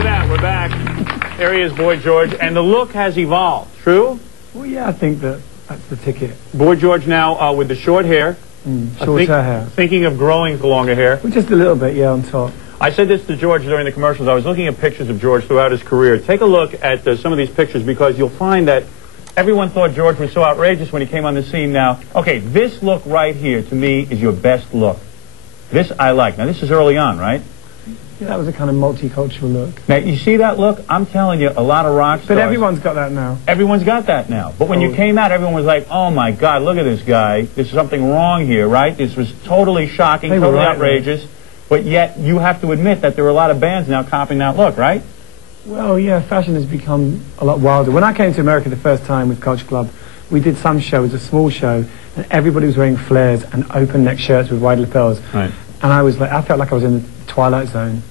at that. We're back. There he is, Boy George. And the look has evolved. True? Well, yeah, I think that's the ticket. Boy George now with the short hair. Shorter hair. Thinking of growing longer hair. Well, just a little bit, yeah, on top. I said this to George during the commercials. I was looking at pictures of George throughout his career. Take a look at some of these pictures because you'll find that everyone thought George was so outrageous when he came on the scene. Now, okay, this look right here to me is your best look. This I like. Now, this is early on, right? Yeah, that was a kind of multicultural look. Now, you see that look? I'm telling you, a lot of rock stars... But everyone's got that now. Everyone's got that now. But when you came out, everyone was like, oh, my God, look at this guy. There's something wrong here, right? This was totally shocking, totally outrageous. But yet, you have to admit that there are a lot of bands now copying that look, right? Well, yeah, fashion has become a lot wilder. When I came to America the first time with Culture Club, we did some show, it was a small show, and everybody was wearing flares and open neck shirts with wide lapels. Right. And I was like, I felt like I was in the Twilight Zone.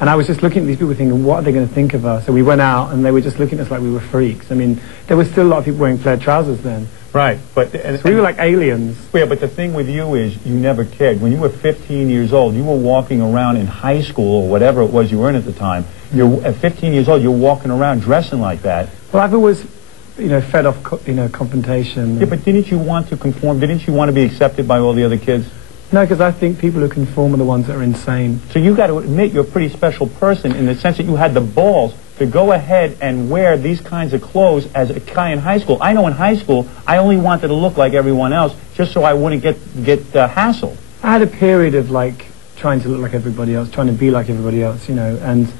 And I was just looking at these people thinking, what are they going to think of us? So we went out and they were just looking at us like we were freaks. I mean, there was still a lot of people wearing flared trousers then. Right. But so we were like aliens. Yeah, but the thing with you is you never cared. When you were 15 years old, you were walking around in high school or whatever it was you were in at the time. At 15 years old, you're walking around dressing like that. Well, I've always, fed off, confrontation. Yeah, but didn't you want to conform? Didn't you want to be accepted by all the other kids? No, because I think people who conform are the ones that are insane. So you got to admit you're a pretty special person in the sense that you had the balls to go ahead and wear these kinds of clothes as a guy in high school. I know in high school, I only wanted to look like everyone else just so I wouldn't get hassled. I had a period of, trying to look like everybody else, trying to be like everybody else, and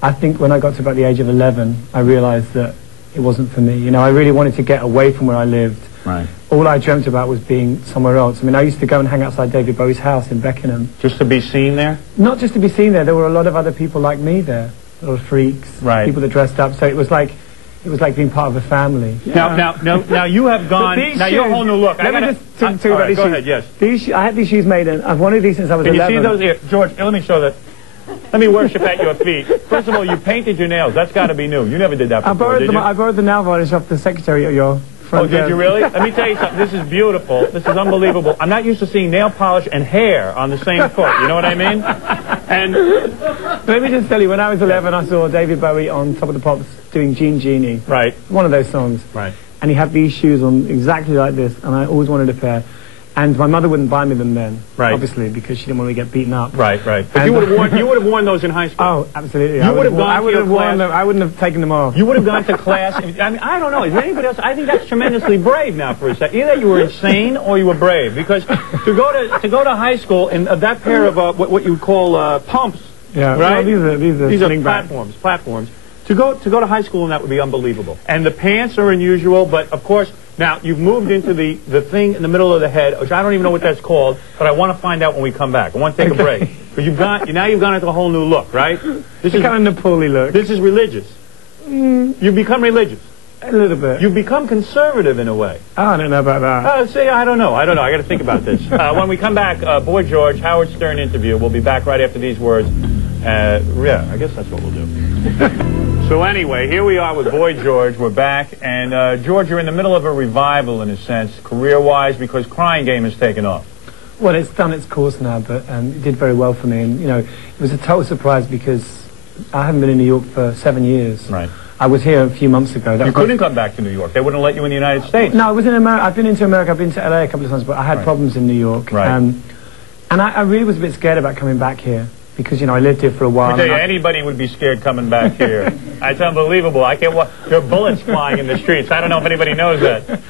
I think when I got to about the age of 11, I realized that it wasn't for me. I really wanted to get away from where I lived. Right. All I dreamt about was being somewhere else. I mean, I used to go and hang outside David Bowie's house in Beckenham. Just to be seen there? Not just to be seen there. There were a lot of other people like me there. A lot of freaks. Right. People that dressed up. So it was like being part of a family. Yeah. Now you have gone. Now you're a whole new look. Let me just talk about these shoes. Go ahead. Yes. I had these shoes made, and I've wanted these since I was 11. Can you see those here, George? Let me show that. Let me worship at your feet. First of all, you painted your nails. That's got to be new. You never did that before, did you? I borrowed the nail varnish off the secretary at your front desk. Did you really? Let me tell you something. This is beautiful. This is unbelievable. I'm not used to seeing nail polish and hair on the same foot. You know what I mean? And let me just tell you, when I was 11, I saw David Bowie on Top of the Pops doing Jean Genie. Right. One of those songs. Right. And he had these shoes on exactly like this, and I always wanted a pair. And my mother wouldn't buy me them then, obviously, because she didn't want me to get beaten up. Right. But you would have worn those in high school. Oh, absolutely. I would have worn them. I wouldn't have taken them off. You would have gone to class. I mean, I don't know. Is there anybody else? I think that's tremendously brave now for a second. Either you were insane or you were brave, because to go to high school in that pair of what you would call pumps. Yeah. Right. Well, these are platforms. To go to high school and that would be unbelievable. And the pants are unusual, but of course. Now, you've moved into the thing in the middle of the head, which I don't even know what that's called, but I want to find out when we come back. I want to take a break. Because now you've gone into a whole new look, right? This is kind of Nepali look. This is religious. You've become religious. A little bit. You've become conservative in a way. Oh, I don't know about that. See, I don't know. I got to think about this. When we come back, Boy George, Howard Stern interview. We'll be back right after these words. Yeah, I guess that's what we'll do. So anyway, here we are with Boy George. We're back. And, George, you're in the middle of a revival, in a sense, career-wise, because Crying Game has taken off. Well, it's done its course now, but it did very well for me. And, it was a total surprise because I haven't been in New York for 7 years. Right. I was here a few months ago. You couldn't come back to New York. They wouldn't let you in the United States. No, I was in America. I've been into America. I've been to LA a couple of times, but I had problems in New York. Right. And I really was a bit scared about coming back here. Because, I lived here for a while. I tell you, anybody would be scared coming back here. It's unbelievable. I can't there are bullets flying in the streets. I don't know if anybody knows that.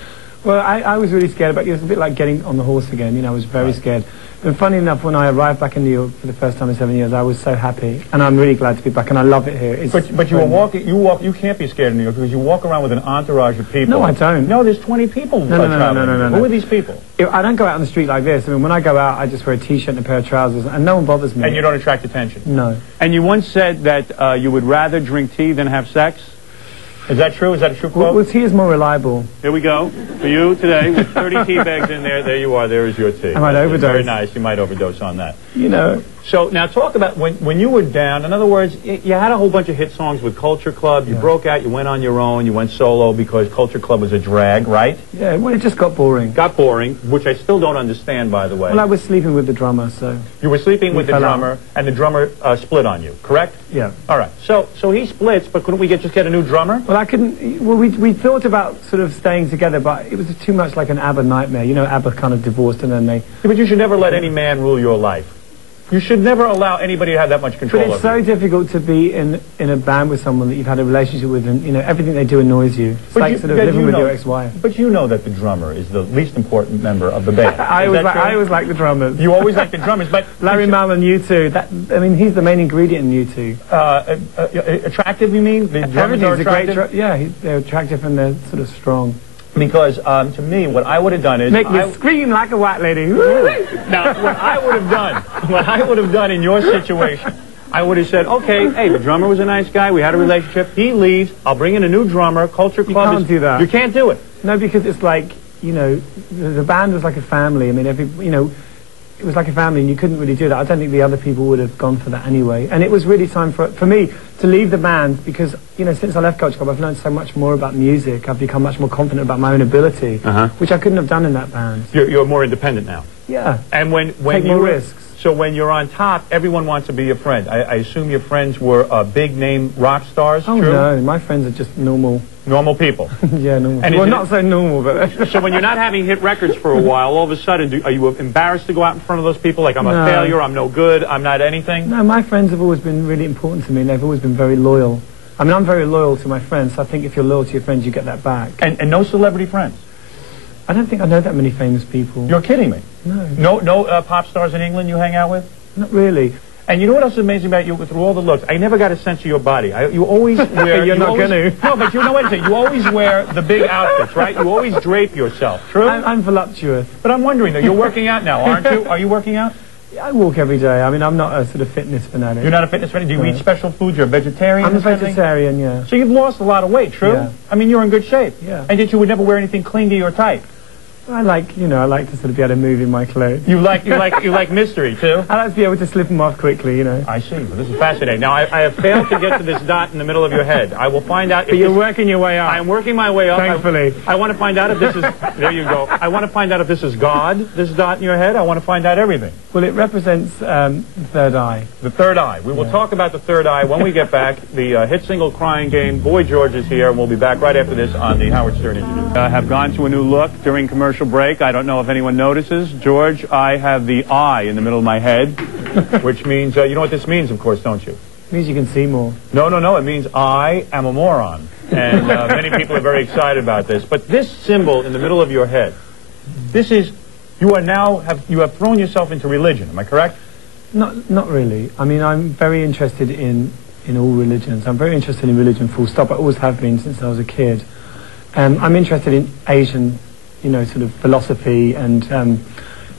Well, I was really scared about it. It was a bit like getting on the horse again. I was very scared. And funny enough, when I arrived back in New York for the first time in 7 years, I was so happy. And I'm really glad to be back, and I love it here. But you were walking, you can't be scared in New York because you walk around with an entourage of people. No, I don't. No, there's 20 people traveling. No. Who are these people? I don't go out on the street like this. I mean, when I go out, I just wear a T-shirt and a pair of trousers, and no one bothers me. And you don't attract attention? No. And you once said that you would rather drink tea than have sex? Is that true? Is that a true quote? Well, tea is more reliable. Here we go. For you today, with 30 tea bags in there. There you are. There is your tea. I might overdose. Very nice. You might overdose on that. So now talk about when you were down. In other words, you had a whole bunch of hit songs with Culture Club. You broke out. You went on your own. You went solo because Culture Club was a drag, right? Yeah, well, it just got boring. Got boring, which I still don't understand, by the way. Well, I was sleeping with the drummer, so... You were sleeping with the drummer, and the drummer split on you, correct? Yeah. All right. So he splits, but couldn't we just get a new drummer? Well, I couldn't... Well, we thought about sort of staying together, but it was too much like an ABBA nightmare. You know, ABBA kind of divorced, and then they... Yeah, but you should never let any man rule your life. You should never allow anybody to have that much control over you. But it's so difficult to be in a band with someone that you've had a relationship with, and, you know, everything they do annoys you. It's like sort of living with your ex-wife. But you know that the drummer is the least important member of the band. I always like the drummers. You always like the drummers, but... Larry Mullen, U2, I mean, he's the main ingredient in U2. Attractive, you mean? The drummers are attractive? Yeah, they're attractive and they're sort of strong. Because, to me, what I would have done is... Make me scream like a white lady. Now, what I would have done in your situation, I would have said, okay, hey, the drummer was a nice guy, we had a relationship, he leaves, I'll bring in a new drummer, Culture Club... You can't do that. You can't do it. No, because it's like, you know, the band was like a family. I mean, you know, it was like a family, and you couldn't really do that. I don't think the other people would have gone for that anyway. And it was really time for me to leave the band because, you know, since I left Culture Club, I've learned so much more about music. I've become much more confident about my own ability, which I couldn't have done in that band. You're more independent now. Yeah. And when take more risks. So when you're on top, everyone wants to be your friend. I assume your friends were big-name rock stars, Oh, true? no, my friends are just normal. Normal people. Yeah, normal. And well, not so normal, but... So when you're not having hit records for a while, all of a sudden, are you embarrassed to go out in front of those people? Like, I'm a failure, I'm no good, I'm not anything? No, my friends have always been really important to me, and they've always been very loyal. I mean, I'm very loyal to my friends, so I think if you're loyal to your friends, you get that back. And no celebrity friends? I don't think I know that many famous people. You're kidding me? No. No pop stars in England you hang out with? Not really. And you know what else is amazing about you? Through all the looks, I never got a sense of your body. You always wear... You're not going to. No, but you know what I'm saying? You always wear the big outfits, right? You always drape yourself. True? I'm voluptuous. But I'm wondering, though, you're working out now, aren't you? Are you working out? Yeah, I walk every day. I mean, I'm not a sort of fitness fanatic. You're not a fitness fanatic? Do you eat special foods? You're a vegetarian? I'm a vegetarian, yeah. So you've lost a lot of weight, true? Yeah. I mean, you're in good shape. Yeah. And yet you would never wear anything clingy or tight. I like, you know, I like to sort of be able to move in my clothes. You like mystery, too? I like to be able to slip them off quickly, you know. I see. Well, this is fascinating. Now, I have failed to get to this dot in the middle of your head. I will find out if... But you're working your way up. I'm working my way up. Thankfully. I want to find out if this is... There you go. I want to find out if this is God, this dot in your head. I want to find out everything. Well, it represents the third eye. The third eye. We will talk about the third eye when we get back. The hit single Crying Game. Boy George is here, and we'll be back right after this on the Howard Stern interview. Have gone to a new look during commercial break. I don't know if anyone notices. George, I have the eye in the middle of my head, which means, you know what this means, of course, don't you? It means you can see more. No, it means I am a moron. And many people are very excited about this. But this symbol in the middle of your head, this is, you have thrown yourself into religion, am I correct? Not really. I mean, I'm very interested in all religions. I'm very interested in religion, full stop. I always have been since I was a kid. I'm interested in Asian, you know, sort of philosophy and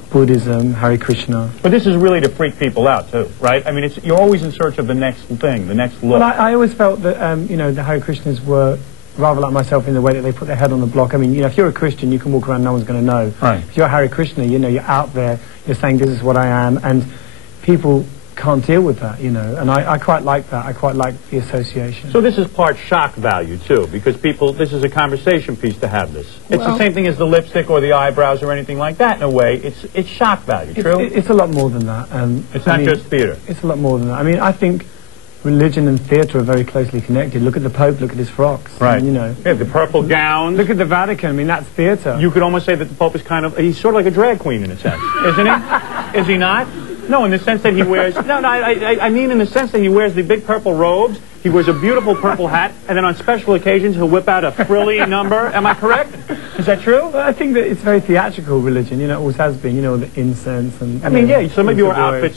Buddhism, Hare Krishna. But this is really to freak people out, too, right? I mean, you're always in search of the next thing, the next look. Well, I always felt that, you know, the Hare Krishnas were rather like myself in the way that they put their head on the block. I mean, you know, if you're a Christian, you can walk around, no one's going to know. Right. If you're Hare Krishna, you know, you're out there, you're saying, this is what I am, and people can't deal with that, you know, and I quite like that. I quite like the association. So this is part shock value, too, because this is a conversation piece to have this. It's the same thing as the lipstick or the eyebrows or anything like that, in a way. It's shock value, true? It's a lot more than that. It's not just theater. It's a lot more than that. I mean, I think religion and theatre are very closely connected. Look at the Pope, look at his frocks. Right. I mean, you know. Yeah, the purple gowns. Look at the Vatican. I mean, that's theatre. You could almost say that the Pope is he's sort of like a drag queen in a sense, isn't he? Is he not? No, in the sense that he wears... I mean in the sense that he wears the big purple robes, he wears a beautiful purple hat, and then on special occasions he'll whip out a frilly number. Am I correct? Is that true? Well, I think that it's very theatrical religion, you know, it always has been, you know, the incense and... I mean, yeah, some of your outfits